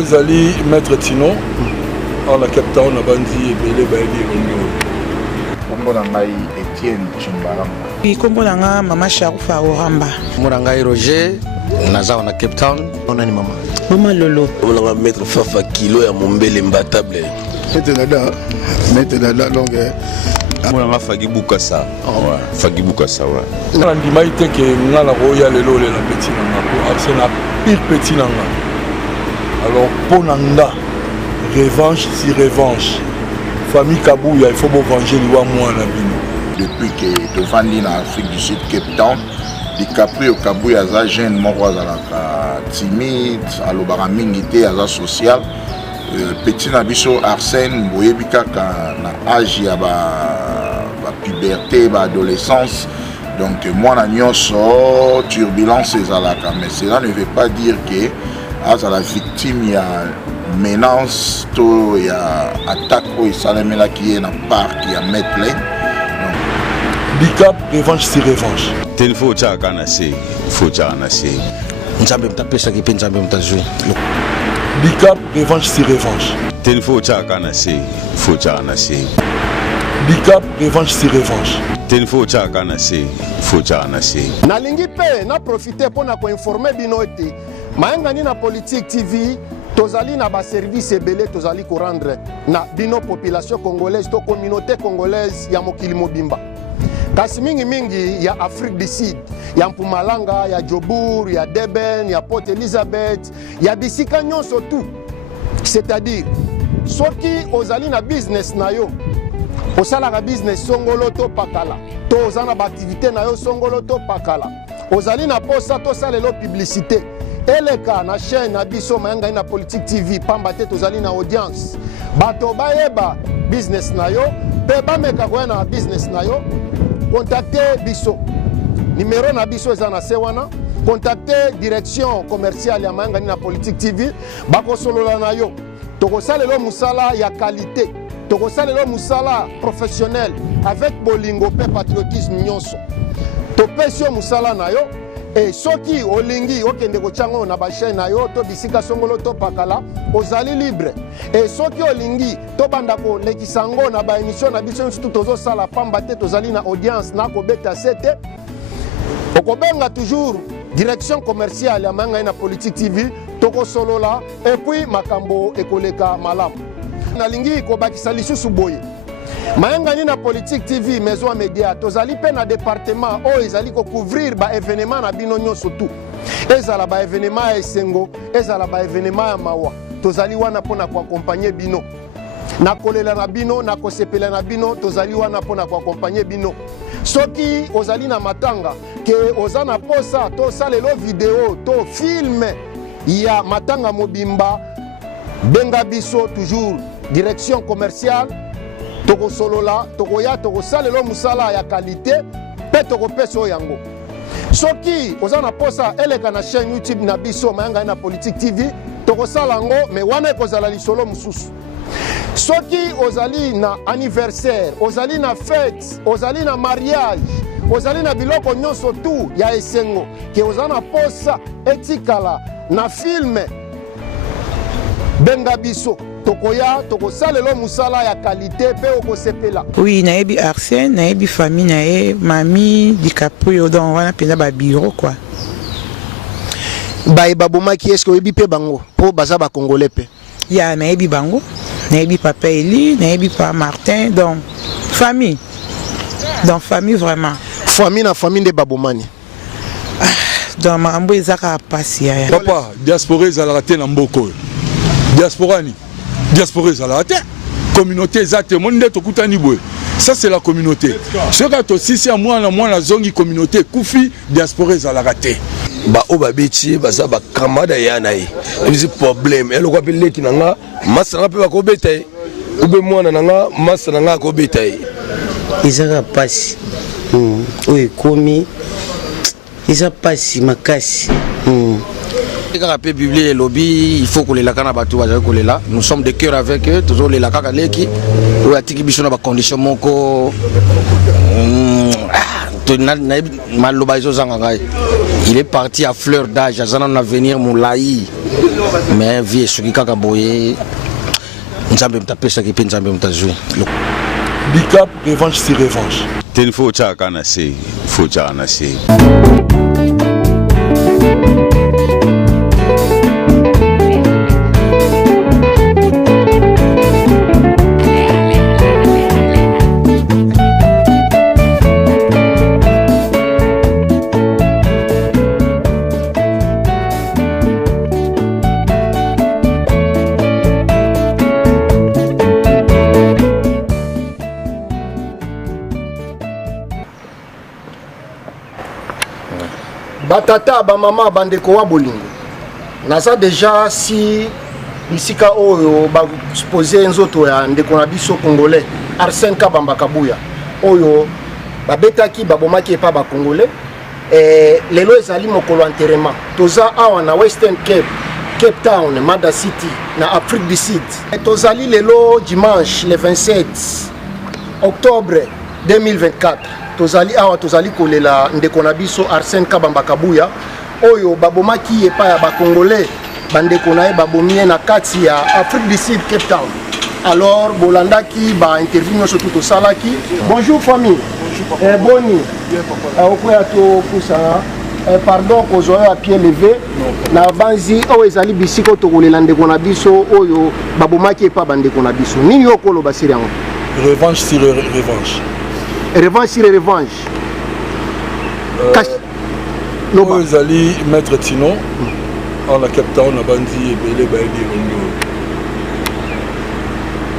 Zali Maître Tino, en la Cape Town, à Bandi et Belé Baili Rondo. Kombo nangai Etienne Chimbaramba. Puis kombo nanga Mama Sharufa Oramba. Kombo nangai Roger, naza na Cape Town. On a ni maman. Mama Lolo. Kombo nanga Maître Fafa Kilo ya Mombele Mbatable. Maître Nada donc. Kombo nanga Fagi Bukasa. Fagi Bukasa wa. Na ndima ite ke ngala roya lelo le la petit nanga ko Arsena pire petit nanga. Alors pour Nanda, revanche si revanche. Famille Kabouya, il faut me venger moi na bino. Depuis que devant l'île en Afrique du Sud, Cape Town, DiCaprio Kabouya za jeune moko azalaka timide, alobaka mingi te aza social. Petit na biso Arsène boyebi kaka na âge ya ba puberté, ba adolescence. Donc moi na nyonso turbulence ezalaka, mais cela ne veut pas dire que à la victime, il y a menace, il y a attaque, il y a qui est dans le parc, il y a mettre. Bicap, revanche, c'est revanche. Il faut que tu aies Nzambe mtapesa kipe nzambe mtazui. Bicap, revanche, c'est revanche. Il faut que tu aies Bicap, revanche, c'est revanche. Il faut que tu aies Nalingi pe na profiter pour na ko informer bino ete Maengani na Politique TV, tozali na ba service ebele tozali ko rendre na bino population congolaise to communauté congolaise ya mokili mobimba. Kasi mingi ya Afrique du Sud, ya Mpumalanga, ya Jobour, ya Deben, ya Port Elizabeth, ya bisika nyonso tout. C'est-à-dire soki ozali na business na yo, osala na business songolo to pakala, to ozana ba activité na yo songolo to pakala. Ozali na posa to salelo publicité. Eleka na chaîne na biso Maengani na Politique TV pamba te tozali na audience bato bayeba business na yo pe bameka koya na business na yo contacter biso numéro na biso eza na se wana contacter direction commerciale ya Maengani na Politique TV bakosolola na yo tokosalelo musala ya qualité tokosalelo musala professionnel avec bolingo pe patriotisme nyonso topesi yo musala na yo. Et soki olingi okende kochango na ba chaîne na yo to bisika songolo to pakala ozali libre. Et soki olingi to banda ko lekisango na ba émission na biso surtout tozo sala pamba te tozali na audience na ko beta sete. Okobenga toujours direction commerciale ya Maengani na Politique TV toko solola et puis makambo ekoleka malamu. Nalingi ko bakisa lisusu boye. Maengani na Politique TV maison à média tozali pe na département o ezali ko couvrir ba événement na bino nyonso tout ezala ba événement ya esengo ezala ba événement ya mawa tozali wana pona ko accompagner bino na kolela na bino na kosepela na bino tozali wana pona ko accompagner bino soki ozali na matanga ke ozana posa to salelo vidéo to film ya matanga mobimba benga biso toujours direction commerciale toko solola toko ya toko salelo musala ya qualité pe toko peso yango soki ozana posa eleka na chaîne YouTube na biso Maengani na Politique TV toko salango me wana ekozala lisolo mususu soki ozali na anniversaire ozali na fête ozali na mariage ozali na biloko nyonso tout ya esengo ke ozana posa etikala na film benga biso tokoya tokosalelo musala ya qualité pe okosepela. Oui, naebi Arsène, naebi famille nae, Mami, DiCaprio donc wana pena ba bureau quoi. Ba baboma ki est-ce que oyebi pe bango po baza ba congolais pe. Ya naebi bango, naebi papa Eli, naebi papa Martin donc famille. Donc famille vraiment. Famille na famille de babomani. Donc mambo ezaka pasi ya. Papa, diaspora ezalaka te na mboko. Diaspora ni. Diaspora ezalaka te. Communauté ezate monde tokutani boye. Ça c'est la communauté. Ce que to sisi ya mwana zongi communauté kufi diaspora ezalaka te. Ba obabeti baza ba kamada yana yi. Ezi problème. Elo kwa pele kinanga masanga pe bakobeta yi. Ube mwana nanga masanga nanga kobeta yi. Izaka pasi. Oye komi Isa pasi makasi. Publier lobby, il faut que les lacana batu là. Nous sommes de cœur avec eux, toujours les lacana leki. Ou atiki biso na ba condition moko. Il est parti à fleur d'âge, à un avenir moulaï. mais vie soki kaka boye nzambe mutapesaki mpe nzambe mutazwi. Bicap revanche sur revanche. Ten fo chaka na se, fo chaka na se. Batata ba mama bandeko wa bolingo naza déjà si bisika oyo ba supposé nzoto ya ndeko na biso congolais Arsène Kabamba Kabuya oyo babetaki babomaki epa ba congolais lelo ezali mokolo enterrement toza awa na Western Cape Town Mada City na Afrique du Sud tozali lelo dimanche le 27 octobre 2024 tozali awa tozali kolela ndeko na biso Arsène Kabamba Kabuya oyo babomaki epa ya bakongolais bandeko na ye babomie na kati ya Afrique du Sud Cape Town. Alors bolandaki ba interview nyonso tout tosalaki. Bonjour famille. Boni okoya to pousa pardon kozwa à pied levé na banzi oyo ezali bisiko tokolela ndeko na biso oyo babomaki epa bandeko na biso nini okolo basiri yango. Revanche sur revanche. Revanche sur revanche. Nous allons mettre Tino en la Cape Town, à Bandi et Belé, Baïdi, Londo.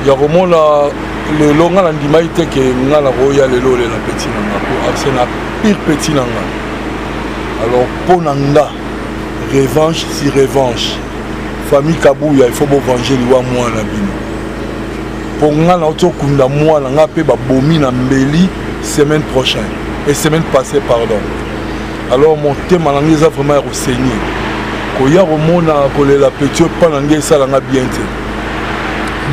Il y a vraiment le long à l'andimaïté qui est dans la royale et l'eau et la petite nanga. Pour Arsène, la pire petit nanga. Alors, pour Nanga, revanche sur revanche. Famille Kabouya, il faut venger les moi la bino. Pour nga na auto kunda moi na nga pe ba bomi na mbeli semaine prochaine et semaine passée pardon. Alors mon thème na ngeza vraiment renseigné. Ko ya remona ko la petite pa na ngeza la nga bien te.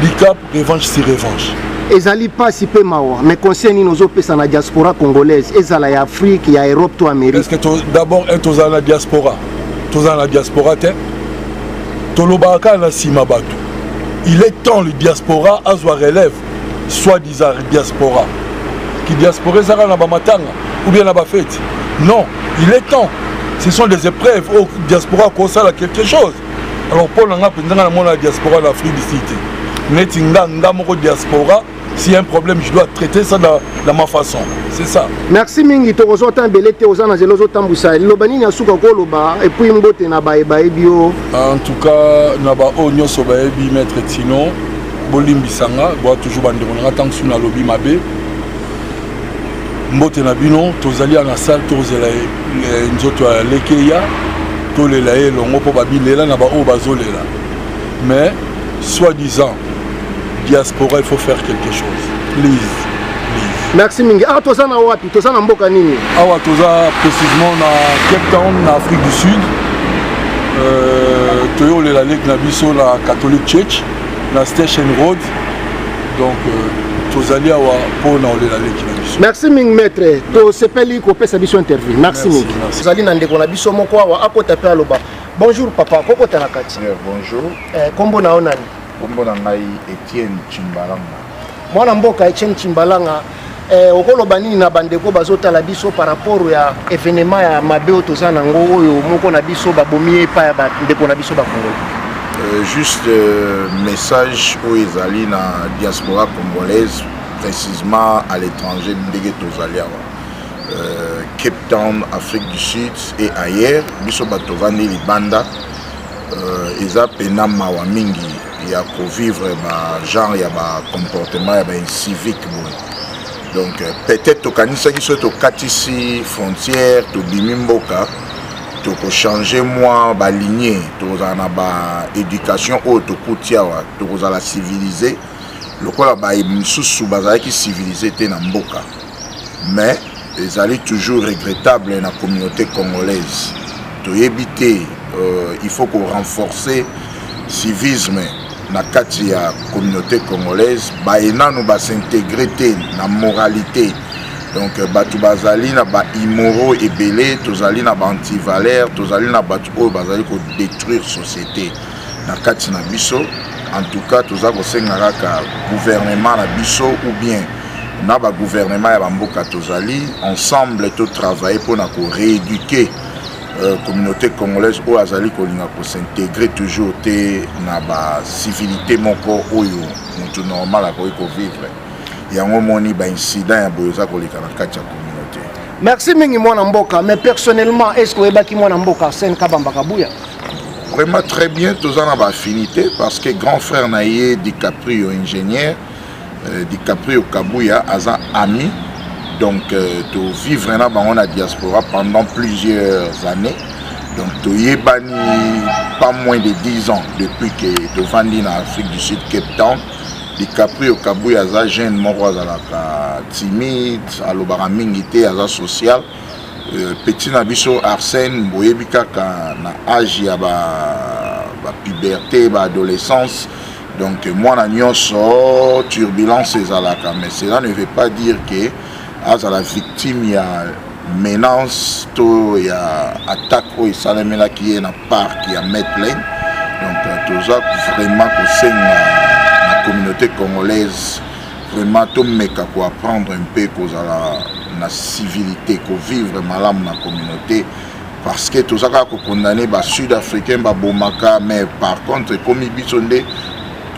Bicap revanche sur revanche. Ezali pas si peu mawa mais concerne nos opesa na diaspora congolaise ezala ya Afrique ya Europe to Amérique. Est-ce que d'abord un la diaspora. Toza la diaspora te. Tolobaka na sima batu. Il est temps le diaspora à soi relève, soi-disant diaspora. Qui diaspora ça na bamatanga ou bien na ba fête. Non, il est temps. Ce sont des épreuves au diaspora qu'on sait quelque chose. Alors pour l'anga pendant la diaspora de l'Afrique du Sud. Netinga ndamoko diaspora, s'il y a un problème, je dois traiter ça de ma façon. C'est ça. Merci mingi to ozota belete ozana zelozo tambusa. Lobani na suka ko loba et puis mbote na ba bio. En tout cas, na ba onyo so ba ebi maître Tino, bolimbisanga, bo toujours bandeko na tant suna lobi mabe. Mbote na bino tozali na salle tozela nzoto ya lekeya to lela elongo po babilela na ba o bazolela. Mais soi-disant diaspora, il faut faire quelque chose. Please. Merci mingi. Ah tozana wapi? Tozana mboka nini? Awa toza précisément na Cape Town na Afrique du Sud. Toyo le la ligue na biso la Catholic Church na Station Road. Donc tozali awa po na le la ligue na biso. Merci mingi maître. To sepeli ko pesa biso interview. Merci mingi. Tozali na ndeko na biso moko awa akota pe aloba. Bonjour papa, koko tanakati. Bonjour. Kombo na onani? Kombo na ngai Etienne Chimbalanga. Mwana mboka Etienne Chimbalanga okoloba nini na bandeko bazotala biso par rapport ya événement ya mabe tozana ngo oyo moko na biso babomi pa ya bandeko na biso bakongolo. Juste message aux ezali na diaspora congolaise précisément à l'étranger ndenge tozali awa. Cape Town, Afrique du Sud et ailleurs biso batovani libanda eza pena mawa mingi ya ko vivre ba genre ya ba comportement ya ba civique bon. Donc peut-être tokanisa ki so to katisi frontière to bimimboka to ko changer moi ba lignée to na ba éducation o to kutiawa to ko la civiliser lokola ba msusu bazaki civiliser te na mboka. Mais ezali toujours regrettable na communauté congolaise. To yebité il faut qu'on renforcer civisme na kati ya communauté congolaise baena no ba s'intégrer na moralité. Donc batu bazali na ba immoraux ebele tozali na ba anti-valeurs tozali na batu o bazali ko détruire société. na kati na biso. En tout cas toza kosenga kaka gouvernement na biso ou bien na ba gouvernement ya bamboka tozali ensemble to travailler pour na ko rééduquer communauté congolaise ou azali kolinga ko s'intégrer toujours te na ba civilité moko oyo mutu normal akoki ko vivre yango moni ba incident ya boyoza kolika na kati ya communauté. Merci mingi mwana mboka, mais personnellement est-ce que ebaki mwana mboka Arsène Kabamba Kabuya? Vraiment très bien, tous en avons affinité parce que grand frère Naye DiCaprio ingénieur, DiCaprio Kabuya, Aza ami, donc de vivre dans la diaspora pendant plusieurs années. Donc tu y bani pas moins de 10 ans depuis que tu vendis en Afrique du Sud, Cape Town. DiCaprio Kabuya, Aza jeune, moro Aza timide, alobara mingité, Aza social. Petit nabiso Arsène boyebi kaka na âge ya ba puberté ba adolescence donc moi na nyonso turbulence ezalaka mais cela ne veut pas dire que aza la victime ya menace to ya attaque o esalemela qui est na parc ya Medlane donc toza vraiment kosenga na communauté congolaise vraiment to meka ko apprendre un peu kozala la civilité, qu'on vivre malam na communauté parce que tout ça qu'on condamné ba sud-africain ba bomaka mais par contre comme bisonde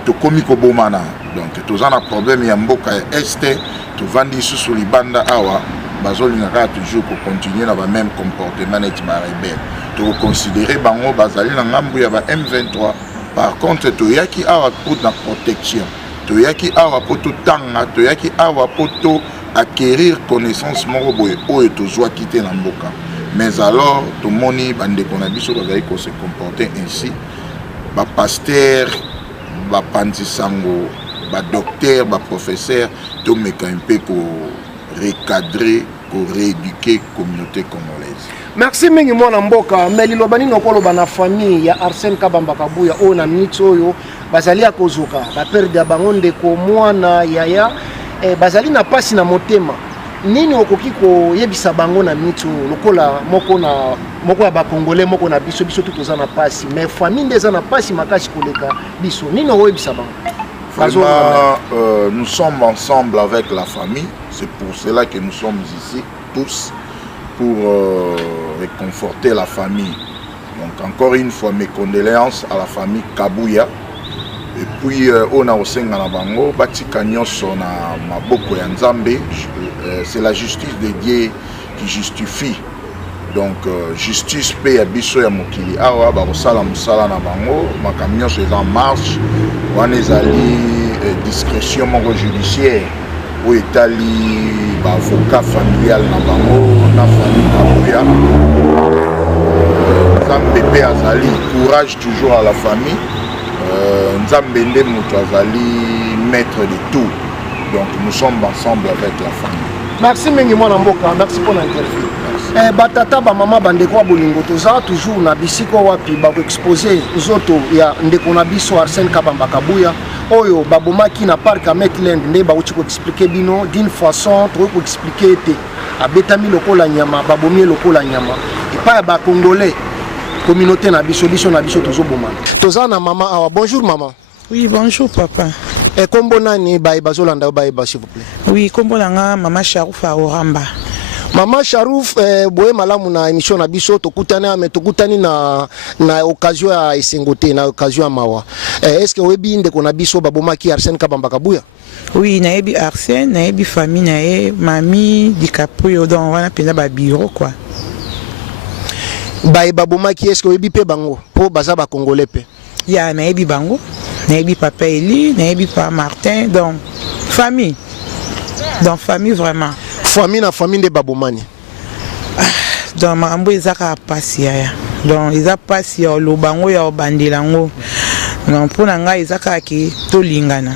to komi ko bomana donc tout ça na problème ya mboka este to vandi sous libanda awa bazolinga ka toujours ko continuer na ba même comportement net ba rebelle to considérer bango bazali na ngambu ya ba M23 par contre to yaki awa pour na protection to yaki awa pour to tanga to yaki awa pour to acquérir connaissance moko boye oyo tozwa quitter na mboka mais alors tout moni bande ko na biso bazali ko se comporter ainsi ba pasteur ba pantisango ba docteur ba professeur to meka un peu ko recadrer ko rééduquer communauté congolaise. Merci mingi mwana mboka melilo bani nokoloba na famille ya Arsène Kabamba Kabuya o na minute oyo bazali akozuka ba perdre ya bango ndeko mwana yaya bazali na pasi na motema nini okoki ko yebisa bango na minute lokola moko ya ba congolais moko na biso tutoza na pasi mais famille ndeza na pasi makasi koleka biso nini oyebisa bango? Vraiment, nous sommes ensemble avec la famille, c'est pour cela que nous sommes ici tous pour réconforter la famille. Donc encore une fois mes condoléances à la famille Kabuya. Et puis on a aussi na bango batika nyonso na maboko ya Nzambe, c'est la justice de Dieu qui justifie. Donc justice pe ya biso ya mokili awa ba kosala musala na bango makambo nyonso eza en marche wana ezali discrétion moko judiciaire oyo etali baavocat familial na bango na famille Kabuya. Nzambe pe azali courage toujours à la famille. Nzambe nde moto azali maître de tout. Donc nous sommes ensemble avec la famille. Merci mingi mwana mboka, merci pour l'interview. Batata ba mama bandeko wa bolingo toza toujours na bisiko wapi ba exposer zoto ya ndeko na biso Arsène Kabamba Kabuya oyo babomaki na parc à Medlane nde ba uti ko expliquer bino d'une façon to ko expliquer te abetami lokola nyama babomi lokola nyama et pas ba congolais communauté na biso na biso tozo bomana toza na mama awa. Bonjour maman. Oui, bonjour papa. Et kombo nani ba bazolanda ba s'il vous plaît? Oui, kombo nanga mama Sharouf Oramba. Mama Sharouf boye malamu na émission na biso tokutani na occasion ya esengote na occasion ya mawa. Est-ce que webi ndeko na biso babomaki Arsène Kabamba Kabuya? Oui, naebi Arsène, naebi famille nae mami DiCaprio donc wana penda ba bureau quoi. Babomaki est-ce que webi pe bango po baza ba congolais pe? Ya naebi bango, naebi papa Eli, naebi papa Martin donc famille. Donc famille vraiment. Famille na famille de babomani. Donc mambo ezaka pasi ya. Donc eza pasi ya lobango ya bandelango. Non pour nanga ezaka ki to lingana.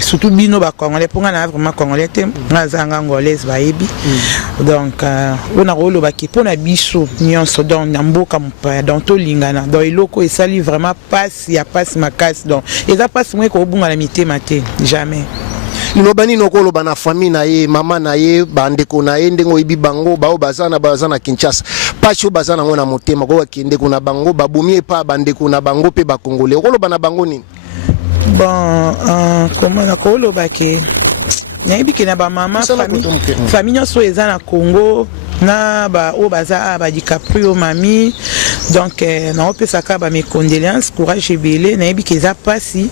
Surtout bino ba congolais pour nga vraiment congolais te ngazanga ngolaise ba yebi. Donc on a rolo ba ki pona biso nyonso donc namboka mpa donc to lingana. Donc eloko esali vraiment pasi ya pasi makasi donc eza pasi mwe ko bunga na mitema te jamais. Lobani nokolo bana famille na ye mama na ye bandeko na ye ndengo ibi bango bao bazana Kinshasa pasi baza nango na motema ko bakende kuna bango babumi pa bandeko na bango pe bakongole okoloba na bango nini? Bon, comment na koloba ke nayebi ke na ba mama famille nyonso eza na Congo na ba o baza ba DiCaprio mami donc na opesaka ba mes condoléances courage ebele nayebi ke eza pasi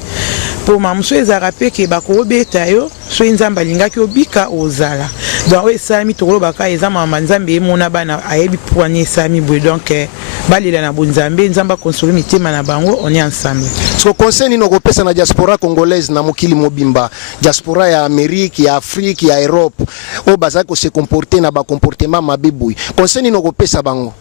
po mamuso eza rappelé ke bakobeta yo so nzamba lingaki obika ozala donc esami tolobaka eza mama nzambe emona bana ayebi poigner sami boy donc balela na bonzambe nzamba console mitema na bango on est ensemble. So conseil nino kopesa na diaspora congolaise na mokili mobimba diaspora ya Amérique ya Afrique ya Europe o baza ko se comporter na ba comportement mabiboui conseil nino kopesa bango?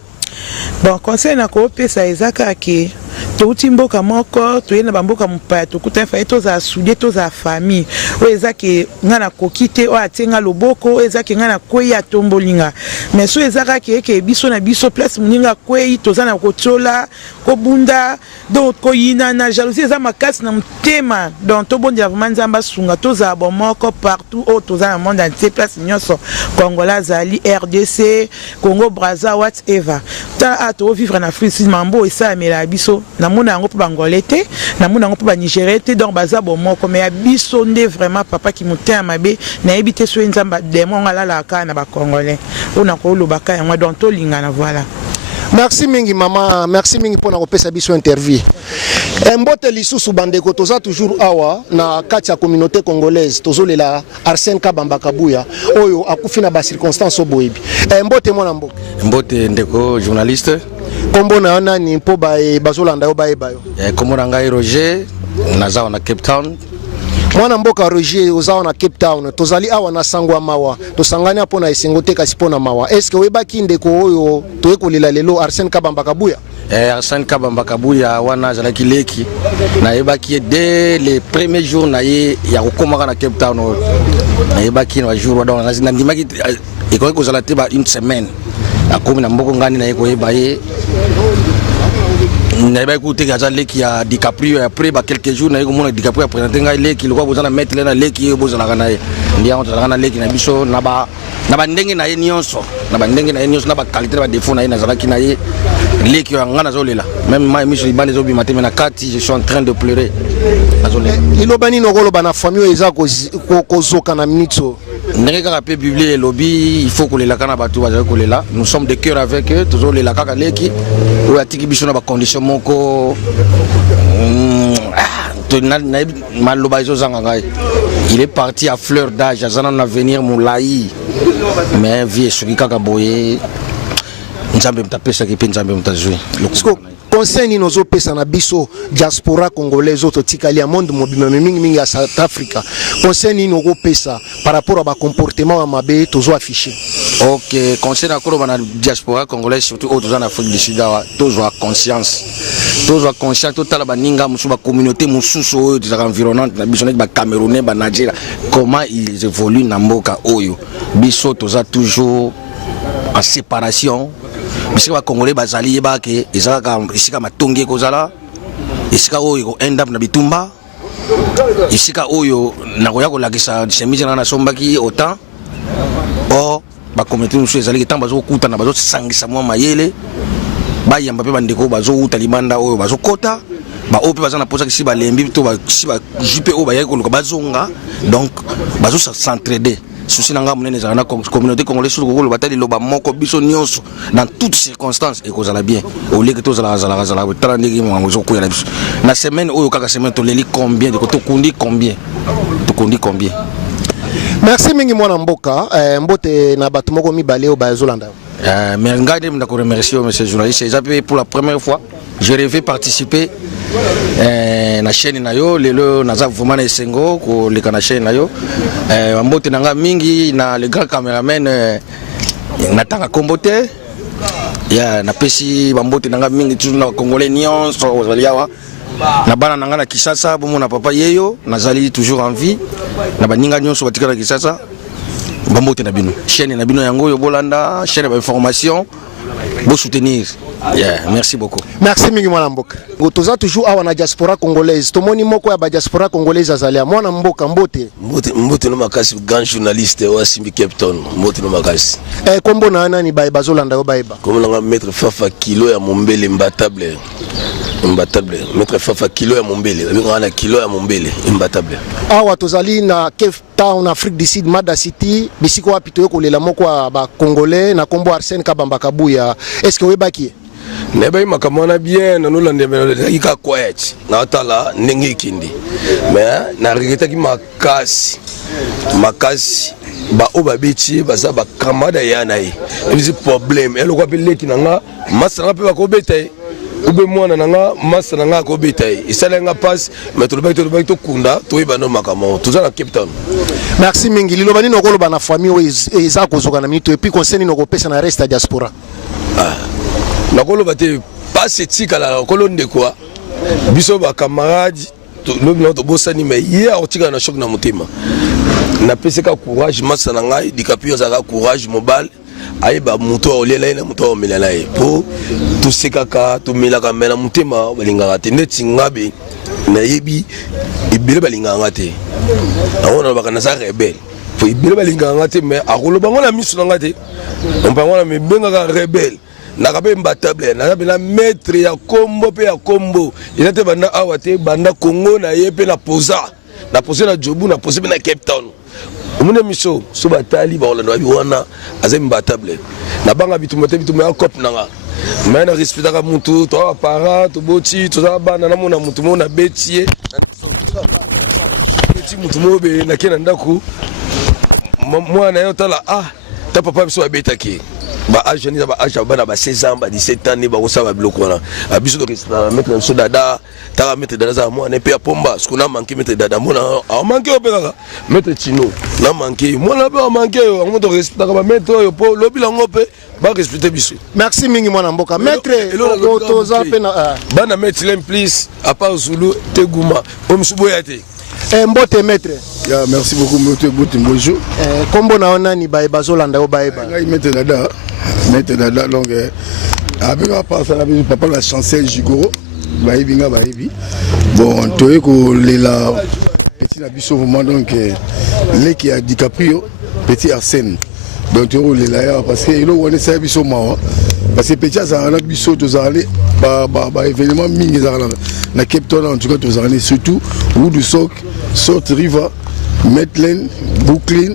Bon conseil na kopesa ezaka ke touti mboka moko toyena bamboka mopaya tokuta fa toza soudé toza famille o ezake ngana kokite o atenga loboko o ezake ngana kweya tombolinga mais so ezaka ke biso na biso place muninga kweyi toza na kotola ko bunda donc ko yina na jalousie za makasi na mutema donc to bondia vraiment nzamba sunga toza bon moko partout o toza na monde entier place nyonso Congola zali RDC Congo Brazza whatever ta ato vivre na Afrique mambo esa mela biso na mona yango po bangolete na mona yango po ba Nigerete donc baza bon moko mais biso nde vraiment papa ki mutin mabe na ebite so nzamba démon ngala ka na ba congolais ona ko lobaka yango donc to lingana voilà. Merci mingi mama, merci mingi pona kopesa biso interview. Mbote lisusu bandeko toza toujours awa na kati ya communauté congolaise tozolela Arsène Kabamba Kabuya oyo akufi na ba circonstances oboyebi. Mbote mwana mboka. Mbote ndeko journaliste. Kombo na nani mpo ba bazolanda yo baeba yo. Kombo na ngai Roger naza na Cape Town. Mwana mboka Roger ozawa na Cape Town tozali awa na sangwa mawa tosangani apo na esengo te kasi pona mawa est-ce que webaki ndeko oyo toyekolela lelo Arsène Kabamba Kabuya? Arsène Kabamba Kabuya wana zalaki leki na yebaki dès les premiers jours na ye ya kokomaka na Cape Town na yebaki na jour donc na ndimaki ekoki kozala te ba une semaine akomi na mboko ngani na ye koyeba ye n'avait écouté que ya DiCaprio après quelques jours na ko DiCaprio présenté ngai leki le quoi bozana mettre na leki bozala kana ye ndia on tala na leki na biso na ba ndenge na ye nyonso na ba ndenge na ye nyonso na ba qualité ba défaut na ye na zalaki na ye leki ngana zolela même moi miso ibale zo bi matin na kati je suis en train de pleurer azolela ilobani nokolo bana famille eza ko zoka na minute ndenge kaka pe biblique lobby il faut que les lakana batu baza ko lela nous sommes de cœur avec eux toujours les lakaka leki ou atiki biso na ba condition moko il est parti à fleur d'âge azana na avenir moulayi mais vie soki kaka boye nzambe mtapesa ki pe nzambe mtazui conseil ni nozo pesa na biso diaspora congolaise auto tikali ya monde mobima mingi ya South Africa conseil ni nozo pesa par rapport à ba comportement ya mabe tozo afficher. OK, conseil na kolo bana diaspora congolaise surtout auto en Afrique du Sud tozo conscience total baninga musu ba communauté mususu oyo des environnantes na biso ba Camerounais ba Nigeria comment ils évoluent na mboka oyo biso toza toujours en séparation. Bisika ba Congolais bazali yebake ezaka isika matongi kozala isika oyo end up na bitumba isika oyo nakoya kolakisa chemise na sombaki autant o ba communauté musu ezali kitamba zo kuta na bazo sangisa mwa mayele ba yamba pe bandeko bazo uta libanda oyo bazo kota ba ope bazana posa kisi ba lembi to ba kisi ba jupe o ba yeko luka bazonga donc bazo s'entraider souci nanga munene za na communauté congolaise sur ko batali loba moko biso nyonso dans toutes circonstances et kozala bien au lieu que to zala tala ndiki mo zo ko ya biso na semaine oyo kaka semaine to leli combien de ko to kundi combien merci mingi mwana mboka mbote na batu moko mibale o ba zolanda mais ngade mndako remercier monsieur journaliste pour la première fois je rêvais participer na chaîne na yo lelo naza vraiment na esengo ko leka na chaîne na yo mbote nanga mingi na le grand cameraman natanga kombote ya na pesi bambote nanga mingi toujours na congolais nyonso ozaliawa na bana nanga na Kisasa bomo na papa yeyo nazali toujours en vie na baninga nyonso batika na Kisasa bambote na bino chaîne na bino yango yo bolanda chaîne ba information bo soutenir Yeah, merci beaucoup. Merci mingi mwana mboka. Toza toujours awa na diaspora congolaise. Tomoni moko ya ba diaspora congolaise azalia. Mwana mboka mbote. Mbote no makasi grand journaliste wa Simbi Cape Town. Mbote no makasi. Kombo na nani bazolanda yo baiba. Kombo na maître Fafa kilo ya Mombele imbattable. Imbattable. Maître Fafa kilo ya Mombele. Ngana kilo ya Mombele imbattable. Awa tozali na Cape Town Afrique du Sud Mada City. Bisiko wapi toyo kolela moko ba congolais na kombo Arsène Kabamba Kabuya. Est-ce que webaki? Neba makamona bien na nolande ika quiet na atala ndenge kindi mais na regretta ki makasi ba obabeti baza ba kamada yana yi ezi problème elo kwa peleki nanga masanga pe bakobeta ube mwana nanga masa nanga kobeta isala nga passe mais to kunda to ibano makamo tuza na Cape Town. Merci mingi liloba nini okoloba na famille eza kozoka na minute et puis conseil noko pesa na reste diaspora. Nakolo bate pas éthique la kolonde quoi biso ba camarades to bosani mais hier otika na choc na motema na peseka courage masa na ngai dikapio za courage mobile aiba muto olela na muto omelala po to sekaka to melaka mena motema balinga te neti ngabe na yebi ibele balinga ngate awona bakana sa rebelle po ibele balinga ngate mais akolo bango na miso ngate on pa ngona me benga ka rebelle nakabe imbattable na maître ya kombo pe ya kombo ina te banda awa te banda Congo na ye pe na posa na Jobu na posa pe na Cape Town omune miso so batali ba olanda bi wana aza imbattable na banga bituma ya cop nanga mais na respectaka mutu to apara to boti to za bana na mona mutu mona betie beti mutu mobe na kena ndaku mwana yo tala ta papa biso abetaki ba âge ni ba âge ba na ba 16 ans ba 17 ans ni ba kosa ba biloko na biso to resta mettre so dada ta mettre dada za moi ne pe pomba ce qu'on a manqué mettre dada mona a manqué opera mettre chino na manqué mona ba manqué on to respecter ba mettre yo po lobila ngope ba respecter biso. Merci mingi mwana mboka maître to za pe na bana mettre lem please à part Zulu Teguma o msuboyate mbote maître. Yeah, merci beaucoup Mbote bonjour. Kombo na onani bazolanda yo baeba. Ngai mettre dada donc avec à part ça papa la chanson Jigoro baebi nga baebi. Bon toye ko lela petit na biso vraiment donc leki ya DiCaprio petit Arsène. Donc toye lela ya parce que ilo wone sa biso mawa parce que petit ça na biso tozali ba événement mingi za na Cape Town en tout cas tozali surtout Woodstock Salt River Medley, Brooklyn,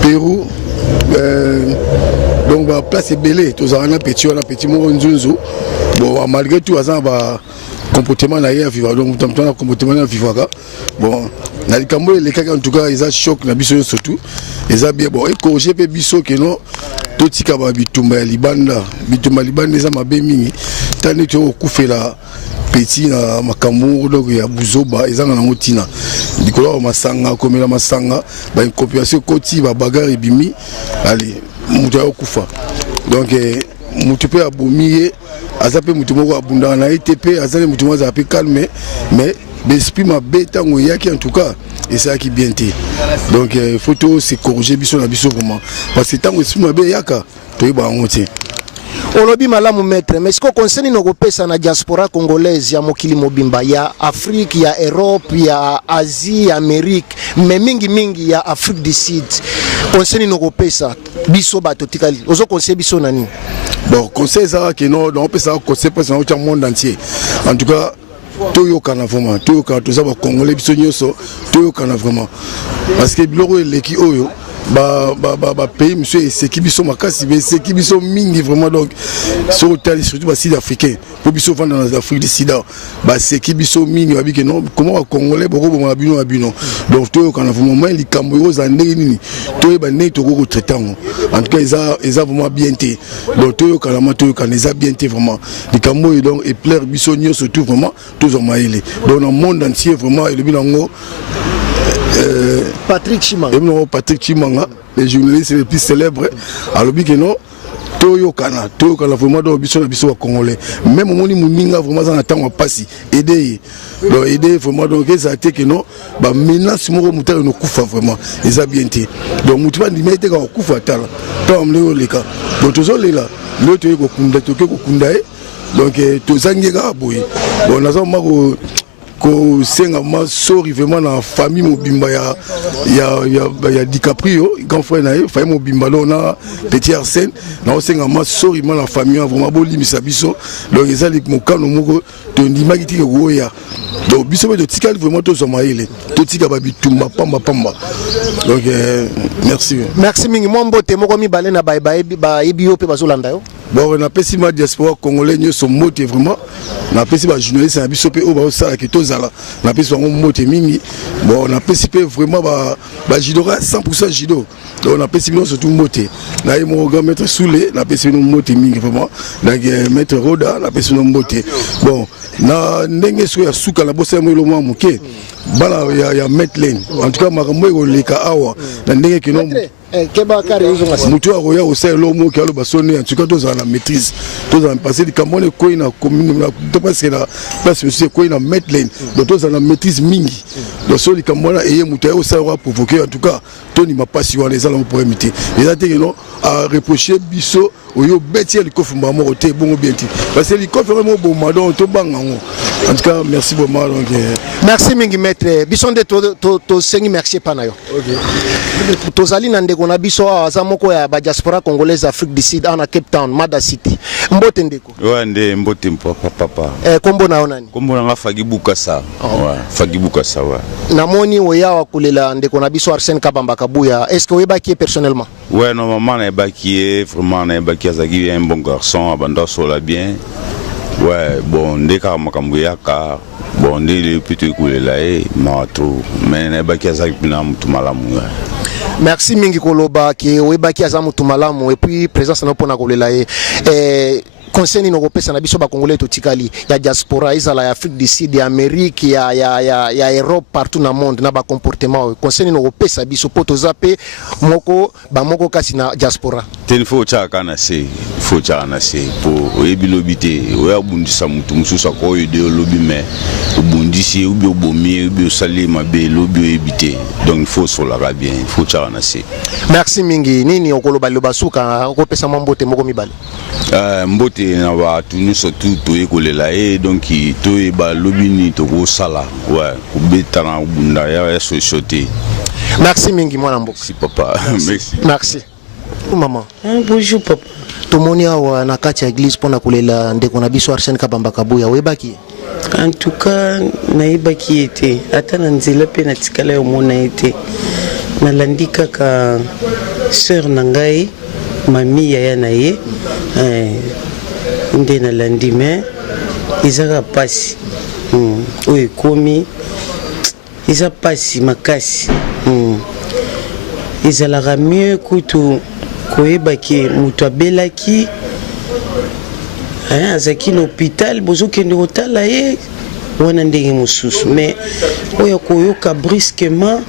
Pérou, donc la place est belle, tous on a petit Moronzunzo. Bon malgré tout ça va comportement na hier vivre donc tant na comportement na vivre bon na likambo les cas en tout cas ils a choc na biso surtout ils a bien bon et corriger pe biso que non totika ba bitumba libanda eza mabe mingi tani to kufela petit na makambo donc ya buzoba ezanga na motina dikolo masanga komela masanga ba coopération koti ba bagarre bimi allez mutu ya kufa donc mutu pe abomiye azape mutu moko abunda na ETP azale mutu moko azape calme mais l'esprit m'a bêta en tout cas et ça qui bien té donc photo c'est corriger biso na biso vraiment parce que tant que esprit m'a bé yaka to ba ngoti olobi malamu maître mais ce qu'on concerne nos pesa na diaspora congolaise ya mokili mobimba ya Afrique ya Europe ya Asie ya Amérique mais mingi ya Afrique du Sud concerne nos pesa biso bato tikali ozo conseil biso nani bon conseil ça que non on peut ça conseil pour le monde entier en tout cas toyokana vraiment toyokana toza ba congolais biso nyoso toyokana vraiment parce que biloko eleki oyo ba pays monsieur et qui biso makasi mais c'est qui biso mingi vraiment donc sur tel surtout ba sud africain pour biso vendre dans l'Afrique du Sud ba c'est qui biso mingi ba biki non comment ba congolais boko ba bino donc toyokana vraiment moi likambo yo za ndenge nini toyeba ne to ko traiter en tout cas ils a vraiment bien été donc toyokana ils a bien été vraiment likambo donc et plaire biso nyo surtout vraiment tous en maïle dans le monde entier vraiment et le bilango Patrick Chimanga, le journaliste le plus célèbre, à l'objet toyokana vraiment dans biso wa congolais même moni muninga vraiment ça attend passer aider donc aider vraiment donc ça été que non ba menace moko mutala no kufa vraiment ils a bien été donc mutu ba ndimete ka kufa tala to amle leka donc tozo lela le to ko kunda donc tozangi kaka boye bon naza mako kosenga masori vraiment na famille mobimba ya DiCaprio grand frère na ye famille mobimba lo na petit Arsène na osenga masori na famille vraiment bolimisa biso donc ezali mokano moko tondimaki tike woya donc biso pe totikali vraiment tozoma ile totika babitumba pamba donc merci mingi mbote moko mibale na bayebi yo pe bazolanda yo bon na pesi ma diaspora congolais nyonso mote vraiment na pesi ba journaliste na biso pe o ba osala ke tozala na pesi bango mote mingi bon na pesi pe vraiment ba jidora 100% jido donc na pesi bino surtout mote na ye mo grand maître Soulé na pesi bino mote mingi vraiment donc maître Roda na pesi bino mote bon na ndenge so ya suka na bosa mo lo mwa moke bala ya Metlen en tout cas makambo eko leka awa na ndenge kino mutu akoya kosala elo moki aloba soni en tout cas tozala na maîtrise tozala parce que kamone ekoi na commune presque na place mosusu ekoi na Metlen donc tozala na maîtrise mingi donc so likambo wana eye mutu aye kosala ko aprovoke en tout cas tondima mpasi wana ezala mo problème te eza te keno areproche biso oyo beti ya likofi mba moko te bongo bien ti parce que likofi vraiment boma donc tobanga ngo en tout cas merci vraiment donc merci mingi maître biso nde tosengi merci pana yo tozali na ndeko na biso aza moko ya ba diaspora congolaise Afrique du Sud ana Cape Town Mada City mbote ndeko ouais nde mbote papa kombo na onani kombo na Fagi Bukasa ouais Fagi Bukasa ouais namoni oya wa kulela ndeko na biso Arsène Kabamba Kabuya est-ce que oyebaki personnellement ouais normalement na ebaki vraiment na ebaki azaki un bon garçon abanda sola bien ouais bon ndeka makambo yaka bon ndele plutôt kulela mato mais na ebaki azaki na mutu malamu merci mingi koloba ke oyebaki aza mutu malamu et puis présence na pona kolela conseil no kopesa na biso ba congolais totikali ya diaspora izala ya Afrique du Sud ya Amérique ya Europe partout na monde na ba comportement conseil no kopesa biso poto zape moko kasi na diaspora ten fo chaka na se po oyebi lobité oya bundisa mutu mususa ko yede lobi mais obundisi obi obomi obi osali mabe lobi oyebite donc faut sola bien faut chaka na se merci mingi nini okoloba loba suka kopesa mbote moko mibale mbote na watu nyonso tu toyekolela donc toyeba lobi ni tokosala ouais kubeta na bunda ya société. Merci mingi mwana mboka. Merci papa. Merci maman. Bonjour papa. Tomoni awa na kati ya église pona kolela ndeko na biso Arsène Kabamba Kabuya webaki. En tout cas naibaki ete ata na nzela pe na tikala yo mona ete nalandi kaka sœur na ngai mami ya na ye nde nalandi mais ezaka pasi oyo ekomi eza pasi makasi ezalaka mieux kutu koyebaki moto abelaki azalaki na hôpital bozokende kotala ye wana ndenge mosusu mais oyo koyoka brusquement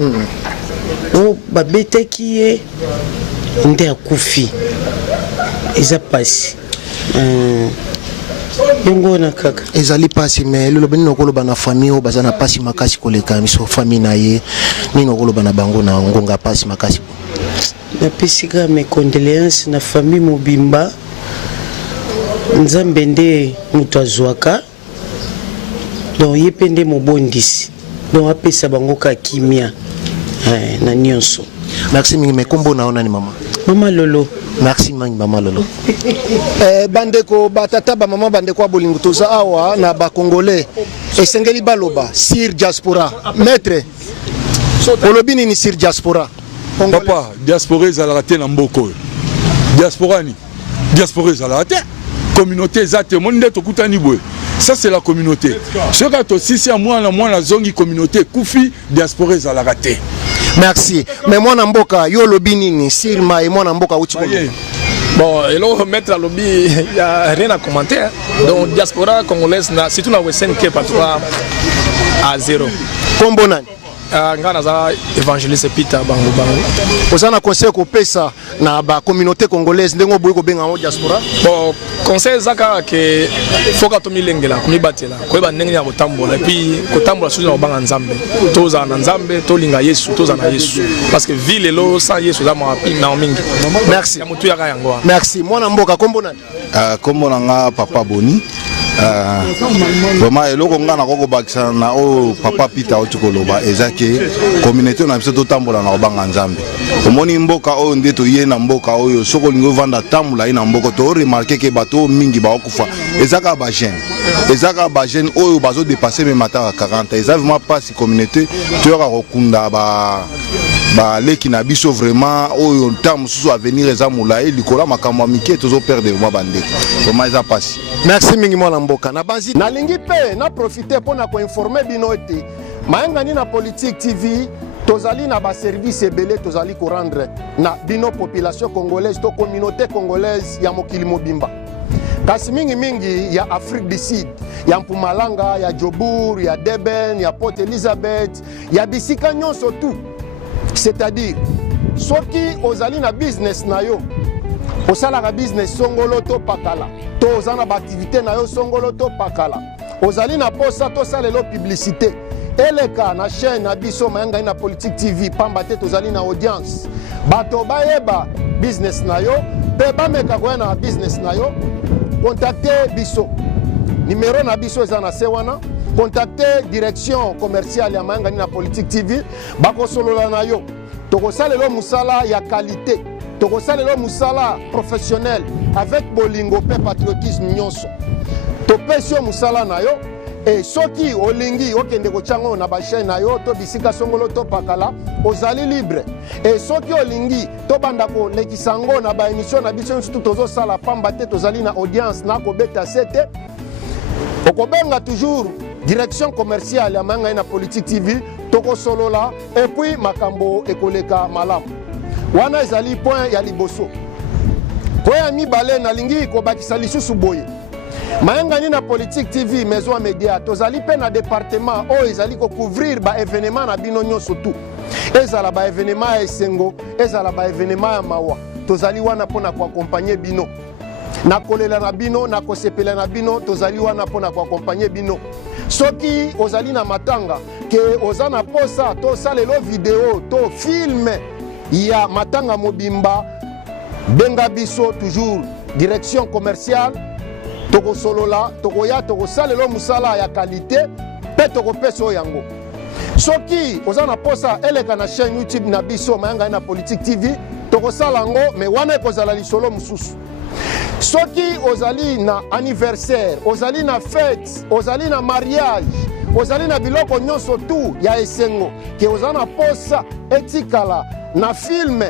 oyo babetaki ye nde akufi eza pasi yongo na kaka ezali pasi mais lelo bini nokoloba na famille o bazana pasi makasi koleka miso famille na ye ni nokoloba na bango na ngonga pasi makasi na pesika mes condoléances na famille mobimba nzambe nde mutu azwaka donc ye mpe nde mobondisi donc apesa bango ka kimia na nyonso. Merci mingi mekombo na ona ni mama Lolo. Merci mangi mama Lolo. Bandeko batata ba mama bandeko abolingo toza awa na ba congolais esengeli baloba sur diaspora maître olobini ni sur diaspora papa diaspora ezalaka te na mboko diaspora ni diaspora ezalaka te communauté ezate monde tokutani boye ça c'est la communauté ce que to sisi ya mwana zongi communauté kufi diaspora ezalaka te. Merci. Mais moi Namboka, yo lobini ni Sirma et moi Namboka uchi. Bon, et là mettre à lobby, il y a rien à commenter. Donc diaspora congolaise na surtout na Western Cape en tout cas à zéro. Combonani. Ngana za évangéliste Peter Bango Bango. Osana conseil ko pesa na ba communauté congolaise ndengo boy ko benga o diaspora. Bon, conseil zaka ke foka to milengela ko mibatela. Ko ba ndenge ya kotambola et puis kotambola sous na banga nzambe. Toza na nzambe, to linga Yesu, toza na Yesu. Parce que ville lo sans Yesu za ma na mingi. Merci. Ya mutu ya yango. Merci. Mwana mboka kombo nani? Kombo nanga papa Boni. vraiment eloko nga na kokobakisa na oyo papa Peter oti koloba eza ke communauté na biso totambola na kobanga nzambe omoni mboka oyo nde toye na mboka oyo soko olingi ovanda tambola ye na mboka toremarke ke bato mingi baokufa ezaka bagene oyo bazodepase meme ataka 40 eza vraiment mpasi communauté toyoka kokunda baleki na biso vraiment oyo ntango mosusu avenir eza molai likolo makambo ya mike tozoperdre mwa bandeko vraiment eza mpasi. Merci mingi mwana mboka na banzi nalingi mpe na profite mpona koinforme bino ete mayangani na Politique TV tozali na baservice ebele tozali korendre na bino population congolaise to communauté congolaise ya mokili mobimba kasi mingi ya Afrique du Sud ya Mpumalanga ya Jobour ya Deben ya Port Elizabeth ya bisika nyonso tout c'est-à-dire soki ozali na business na yo osalaka business songolo to pakala to ozana ba activité na yo songolo to pakala ozali na posa to salelo publicité eleka na chaîne na biso mayanga na Politique TV pamba te tozali na audience bato bayeba business na yo pe bameka koya na business na yo contacter biso numéro na biso eza na se wana contacter direction commerciale ya mayanga na Politique TV bakosolola na yo tokosalelo musala ya qualité tokosalelo musala professionnel avec bolingo pe patriotisme nyonso topesi yo musala na yo et soki olingi okende kochango na ba chaîne na yo to bisika songolo to pakala ozali libre et soki olingi to banda ko lekisango na ba émission na biso surtout tozo sala pamba te tozali na audience na ko beta sete okobenga toujours direction commerciale ya mayanga na Politique TV toko solola et puis makambo ekoleka malamu wana ezali point ya liboso ko ya mibale na lingi ko bakisa lisusu boye mayanga na Politique TV maison média tozali pe na département o ezali ko couvrir ba événement na bino nyonso tout ezala ba événement ya esengo ezala ba événement ya mawa tozali wana pona ko accompagner bino na kolela na bino na kosepela na bino tozali wana pona ko accompagner bino soki ozali na matanga ke ozana posa to salelo vidéo to film ya matanga mobimba benga biso toujours direction commerciale toko solola toko ya toko salelo musala ya qualité pe toko peso yango soki ozana posa eleka na chaîne YouTube na biso mayanga na Politique TV toko salango me wana kozala lisolo mususu soki ozali na anniversaire ozali na fête ozali na mariage ozali na biloko nyonso tout ya esengo ke ozana posa etikala na film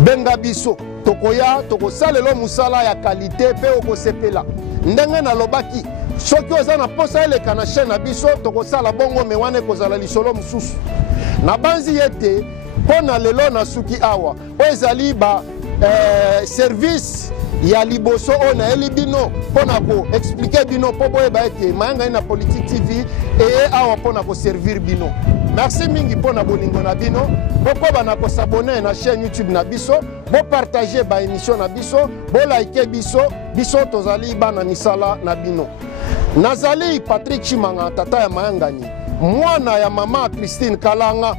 benga biso tokoya tokosalelo musala ya qualité pe okosepela ndenge na lobaki soki ozana posa eleka na chaîne na biso tokosala bongo me wana kozala lisolo mususu na banzi yete pona lelo na suki awa ezali ba service ya liboso ona elibino pona ko expliquer bino po boyeba ete mayanga na Politique TV et awa pona ko servir bino. Merci mingi pona bolingo na bino poko bana ko s'abonner na chaîne YouTube na biso bo partager ba émission na biso bo like biso tozali bana misala na bino. Nazali Patrick Chimanga tata ya mayanga ni mwana ya mama Christine Kalanga